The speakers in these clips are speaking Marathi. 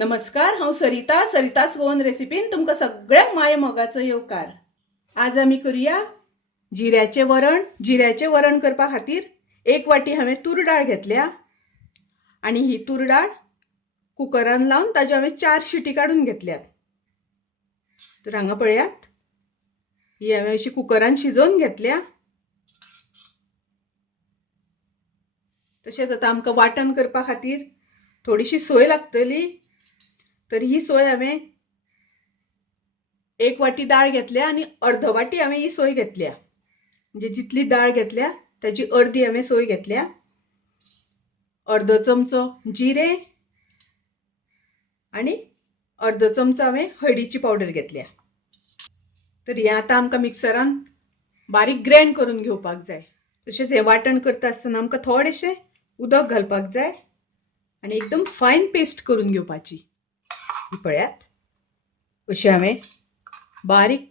नमस्कार, हांव सरितास गोवन रेसिपीन तुमकां सगळ्यांक माये मोगाचो येवकार। आज आमी करूया जिऱ्याचे वरण। जिऱ्याचे वरण करपा खातीर 1 वाटी हांवें तूर डाळ घेतल्या आणि ही तूर डाळ कुकरान लावन ताज्यो हांवें 4 शिटी काढून घेतल्यात। तर हांगा पळयात, ही हांवें अशी कुकरान शिजोवन घेतल्या। तशेंच आतां आमकां वाटण करपा खातीर थोडीशी सोय लागतली। तर ही सोय हांवें 1 वाटी डाळ घेतल्या आणि अर्ध वाटी हांवें ही सोय घेतल्या। म्हणजे जितली डाळ घेतल्या ताची अर्दी हांवें सोय घेतल्या। अर्धो चमचो जिरे आणि अर्धो चमचो हांवें हळदीची पावडर घेतल्या। तर हें आतां आमकां मिक्सरान बारीक ग्राइंड करून घेवपाक जाय। तशेंच हें वाटण करता आसतना आमकां थोडेशें उदक घालपाक जाय आणि एकदम फायन पेस्ट करून घेवपाची। पळयात, अशी हांवें बारीक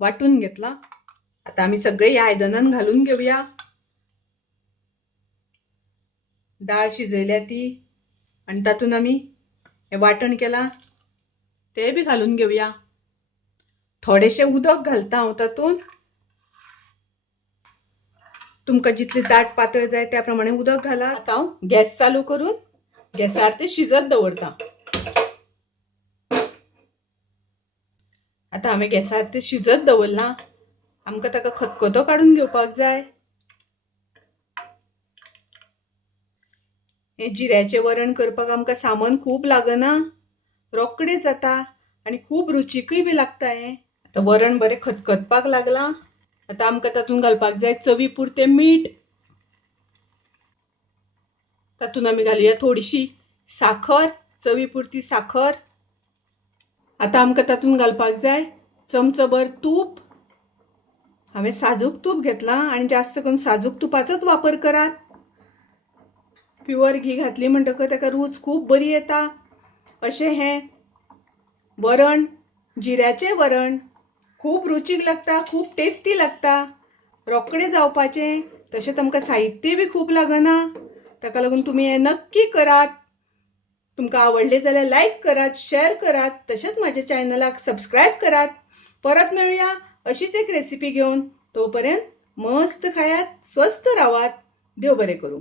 वाटून घेतला। आता आमी सगळे ह्या आयदनान घालून घेवया। डाळ शिजयल्या ती आणि तातून आमी हें वाटण केला ते बी घालून घेवया। थोडेशें उदक घालता हांव तातून। तुमकां जितली दाट पातळ जाय त्या प्रमाणे उदक घाला। आता हांव गॅस चालू करून गॅसार ते शिजत दवरता। आता हांवें गॅसार ते शिजत दवरला। आमकां ताका खतखतो काडून घेवपाक जाय। हे जिऱ्याचे वरण करपाक आमकां सामान खूब लागना, रोखडें जाता आणि खूब रुचीकय बी लागता। हें आता वरण बरें खतखतपाक लागलां। आता आमकां तातून घालपाक जाय चवी पुरतें मीठ। तातून आमी घालुया थोडीशी साखर, चवी पुरती साखर। आता आमकां तातून घालपाक जाय चमचोभर तूप। हांवें साजूक तूप घेतलां आणि जास्त करून साजूक तुपाचोच वापर करात। प्युअर घी घातली म्हणटकच ताका रूच खूब बरी येता। अशें हें वरण, जिऱ्याचें वरण खूब रुचीक लागता, खूब टेस्टी लागता, रोखडें जावपाचें। तशेंच आमकां साहित्य बी खूब लागना। ताका लागून तुमी हें नक्की करात। तुमकां आवडलें जाल्यार लायक करात, शेअर करात, तशेंच माझ्या चॅनलाक सबस्क्राइब करात। परत मेळुया अशीच एक रेसिपी घेऊन। तोपर्यंत मस्त खायात, स्वस्थ रावात। देव बरें करूं।